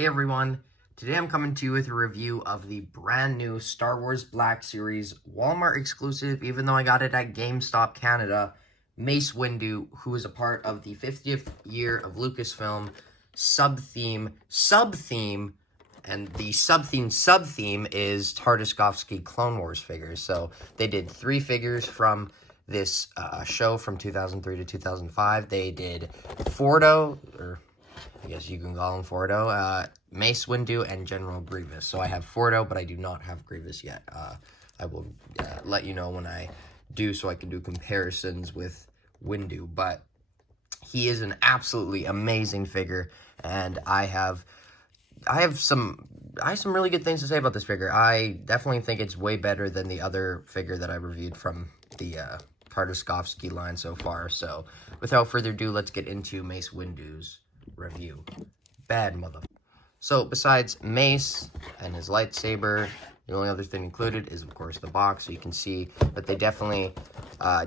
Hey everyone, today I'm coming to you with a review of the brand new Star Wars Black Series Walmart exclusive, even though I got it at GameStop Canada, Mace Windu, who is a part of the 50th year of Lucasfilm sub-theme, and the sub-theme is Tartakovsky Clone Wars figures. So they did 3 figures from this show from 2003 to 2005. They did Fordo, or I guess you can call him Fordo, Mace Windu, and General Grievous. So I have Fordo, but I do not have Grievous yet. I will let you know when I do, so I can do comparisons with Windu. But he is an absolutely amazing figure, and I have some really good things to say about this figure. I definitely think it's way better than the other figure that I reviewed from the Tartakovsky line so far. So without further ado, let's get into Mace Windu's review. Bad mother. So besides Mace and his lightsaber, the only other thing included is, of course, the box. So you can see that they definitely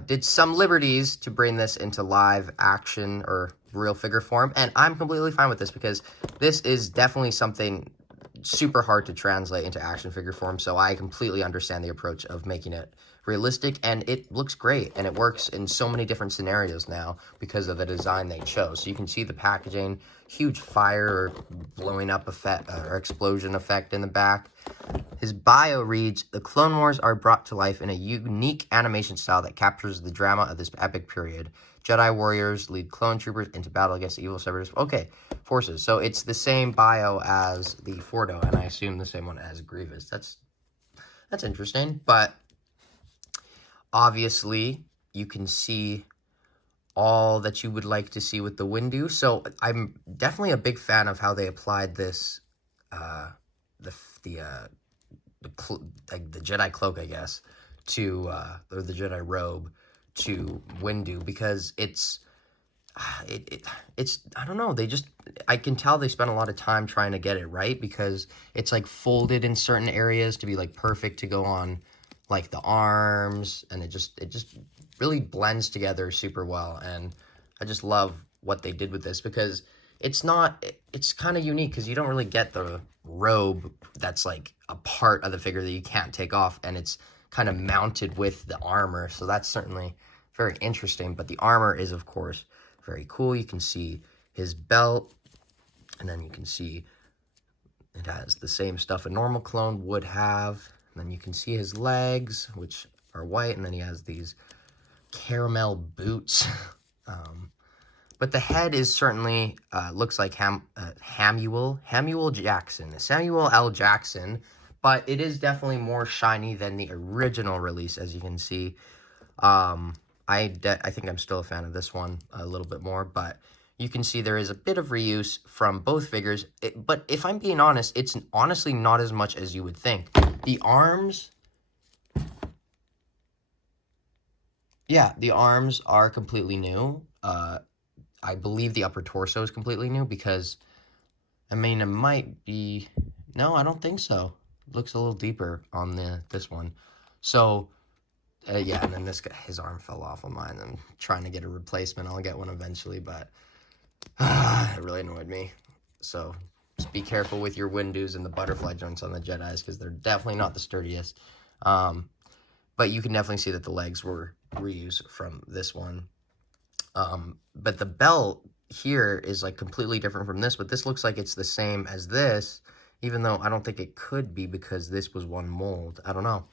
did some liberties to bring this into live action or real figure form. And I'm completely fine with this because this is definitely something super hard to translate into action figure form. So I completely understand the approach of making it realistic, and it looks great, and it works in so many different scenarios now because of the design they chose. So you can see the packaging, huge fire or blowing up effect or explosion effect in the back. His bio reads, "The Clone Wars are brought to life in a unique animation style that captures the drama of this epic period. Jedi warriors lead clone troopers into battle against the evil separatist forces." So it's the same bio as the Fordo, and I assume the same one as Grievous. That's interesting, but obviously you can see all that you would like to see with the Windu. So I'm definitely a big fan of how they applied this, the Jedi cloak, I guess, to or the Jedi robe to Windu, because it's I don't know, I can tell they spent a lot of time trying to get it right, because it's like folded in certain areas to be like perfect to go on like the arms, and it just really blends together super well. And I just love what they did with this, because it's kind of unique, because you don't really get the robe that's like a part of the figure that you can't take off, and it's kind of mounted with the armor. So that's certainly very interesting. But the armor is, of course, very cool. You can see his belt, and then you can see it has the same stuff a normal clone would have. And then you can see his legs, which are white, and then he has these caramel boots. But the head is certainly looks like Samuel L. Jackson, but it is definitely more shiny than the original release, as you can see. I think I'm still a fan of this one a little bit more, but you can see there is a bit of reuse from both figures. But if I'm being honest, it's honestly not as much as you would think. The arms, yeah, the arms are completely new. I believe the upper torso is completely new, because, I mean, it might be, no, I don't think so. It looks a little deeper on this one. So, yeah, and then this guy, his arm fell off on mine. I'm trying to get a replacement. I'll get one eventually, but it really annoyed me. So just be careful with your Windus and the butterfly joints on the Jedis, because they're definitely not the sturdiest. But you can definitely see that the legs were reused from this one. But the belt here is like completely different from this, but this looks like it's the same as this, even though I don't think it could be, because this was one mold. I don't know.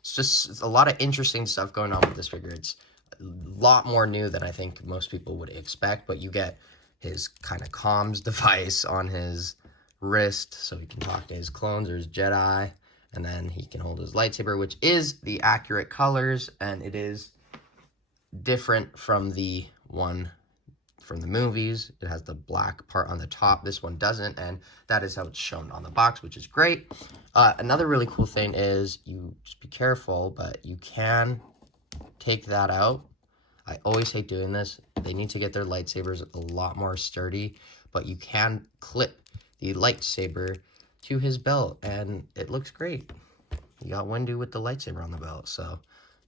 It's a lot of interesting stuff going on with this figure. It's a lot more new than I think most people would expect, but you get his kind of comms device on his wrist, so he can talk to his clones or his Jedi, and then he can hold his lightsaber, which is the accurate colors, and it is different from the one from the movies. It has the black part on the top. This one doesn't, and that is how it's shown on the box, which is great. Another really cool thing is, you just be careful, but you can take that out. I always hate doing this. They need to get their lightsabers a lot more sturdy, but you can clip the lightsaber to his belt, and it looks great. You got Windu with the lightsaber on the belt, so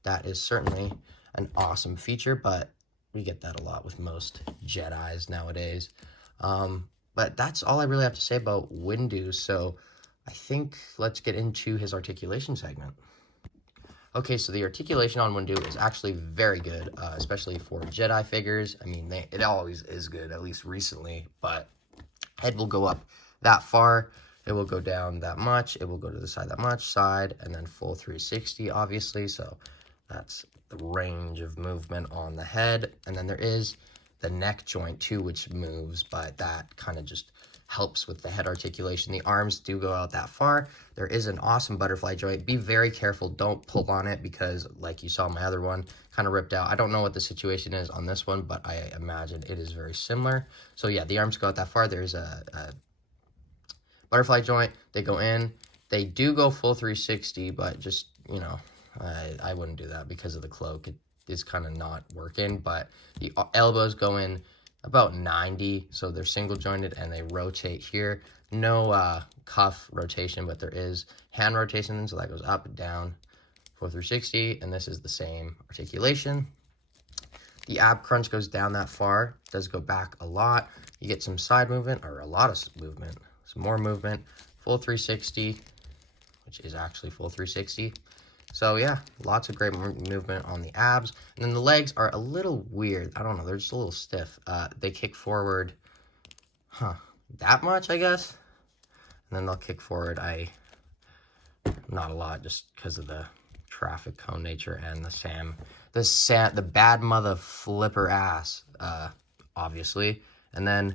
that is certainly an awesome feature, but we get that a lot with most Jedis nowadays. But that's all I really have to say about Windu, so I think let's get into his articulation segment. Okay, so the articulation on Windu is actually very good, especially for Jedi figures. I mean, it always is good, at least recently, but head will go up that far, it will go down that much, it will go to the side that much, side, and then full 360, obviously, so that's the range of movement on the head. And then there is the neck joint too, which moves, but that kind of just helps with the head articulation. The arms do go out that far. There is an awesome butterfly joint. Be very careful, don't pull on it, because like you saw my other one, kind of ripped out. I don't know what the situation is on this one, but I imagine it is very similar. So yeah, the arms go out that far. There's a butterfly joint, they go in, they do go full 360, but just, you know, I wouldn't do that because of the cloak. It is kind of not working, but the elbows go in about 90, so they're single jointed and they rotate here. No cuff rotation, but there is hand rotation, so that goes up and down, 360, and this is the same articulation. The ab crunch goes down that far, does go back a lot. You get some side movement, or a lot of movement, some more movement, full 360, which is actually full 360. So yeah, lots of great movement on the abs. And then the legs are a little weird. I don't know, they're just a little stiff. They kick forward, that much, I guess. And then they'll kick forward, not a lot, just because of the traffic cone nature and the bad mother flipper ass, obviously. And then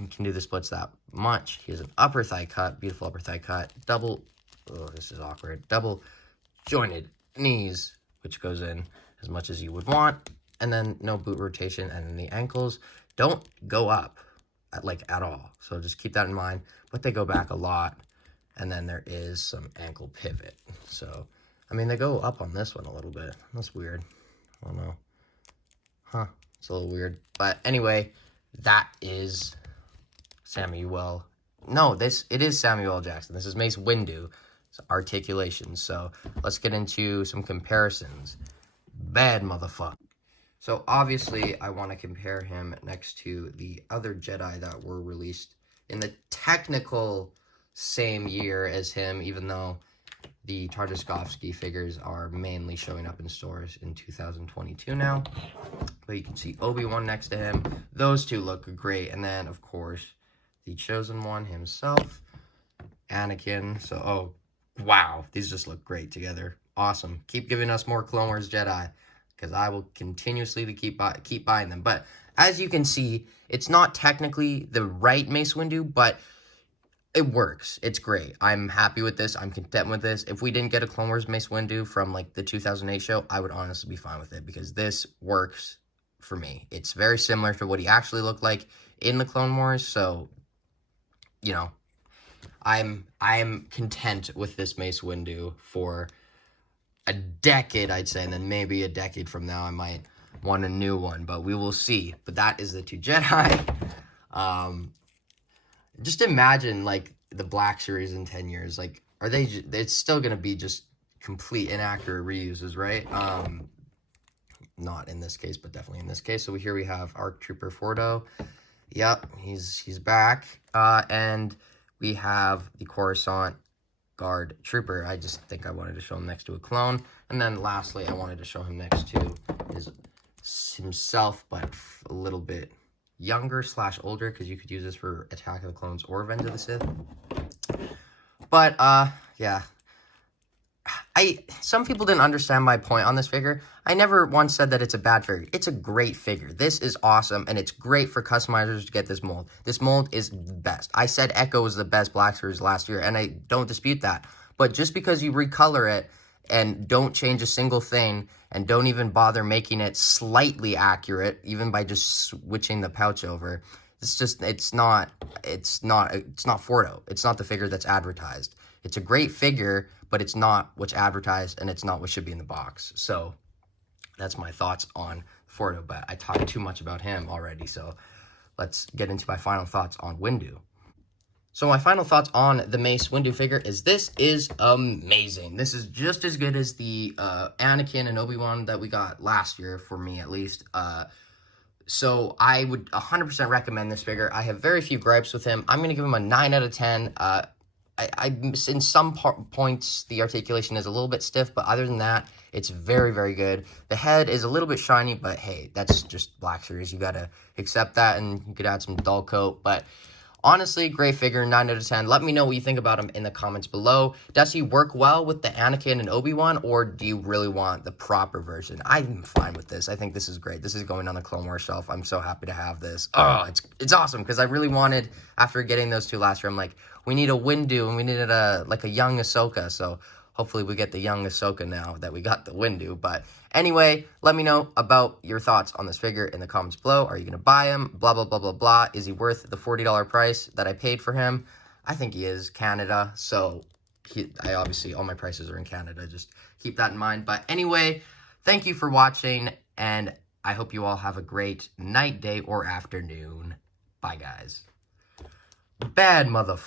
you can do the splits that much. Here's an upper thigh cut, beautiful upper thigh cut, double, oh, this is awkward, double jointed knees, which goes in as much as you would want, and then no boot rotation, and then the ankles don't go up at all, so just keep that in mind, but they go back a lot. And then there is some ankle pivot, so I mean, they go up on this one a little bit. That's weird. I don't know, it's a little weird, but anyway, that is Samuel, no, it is Samuel L. Jackson. This is Mace Windu articulation. So let's get into some comparisons. Bad motherfucker. So obviously I want to compare him next to the other Jedi that were released in the technical same year as him, even though the Tartakovsky figures are mainly showing up in stores in 2022 now. But you can see Obi-Wan next to him. Those two look great. And then, of course, the Chosen One himself, Anakin. So, oh, wow, these just look great together. Awesome. Keep giving us more Clone Wars Jedi, because I will continuously keep buying them. But as you can see, it's not technically the right Mace Windu, but it works. It's great. I'm happy with this. I'm content with this. If we didn't get a Clone Wars Mace Windu from like the 2008 show, I would honestly be fine with it, because this works for me. It's very similar to what he actually looked like in the Clone Wars, so, you know, I'm content with this Mace Windu for a decade, I'd say, and then maybe a decade from now I might want a new one, but we will see. But that is the two Jedi. Just imagine, like, the Black Series in 10 years. Like, it's still going to be just complete inaccurate reuses, right? Not in this case, but definitely in this case. So here we have ARC Trooper Fordo. Yep, he's back. And we have the Coruscant Guard Trooper. I just think I wanted to show him next to a clone. And then lastly, I wanted to show him next to himself, but a little bit younger / older, because you could use this for Attack of the Clones or Revenge of the Sith. But yeah, some people didn't understand my point on this figure. I never once said that it's a bad figure. It's a great figure. This is awesome, and it's great for customizers to get this mold. This mold is best. I said Echo was the best Black Series last year, and I don't dispute that. But just because you recolor it and don't change a single thing, and don't even bother making it slightly accurate, even by just switching the pouch over, it's not Fordo. It's not the figure that's advertised. It's a great figure, but it's not what's advertised, and it's not what should be in the box. So that's my thoughts on Fordo, but I talked too much about him already, so let's get into my final thoughts on Windu. So my final thoughts on the Mace Windu figure is this is amazing. This is just as good as the Anakin and Obi-Wan that we got last year, for me at least. So I would 100% recommend this figure. I have very few gripes with him. I'm going to give him a 9 out of 10. In some points, the articulation is a little bit stiff, but other than that, it's very, very good. The head is a little bit shiny, but hey, that's just Black Series. You got to accept that, and you could add some dull coat, but honestly, great figure, 9 out of 10. Let me know what you think about him in the comments below. Does he work well with the Anakin and Obi-Wan, or do you really want the proper version? I'm fine with this. I think this is great. This is going on the Clone Wars shelf. I'm so happy to have this. Oh, it's awesome, because I really wanted, after getting those two last year, I'm like, we need a Windu, and we needed a young Ahsoka, so hopefully we get the young Ahsoka now that we got the Windu. But anyway, let me know about your thoughts on this figure in the comments below. Are you going to buy him? Blah, blah, blah, blah, blah. Is he worth the $40 price that I paid for him? I think he is. Canada. So I obviously, all my prices are in Canada. Just keep that in mind. But anyway, thank you for watching, and I hope you all have a great night, day, or afternoon. Bye, guys. Bad motherfucker.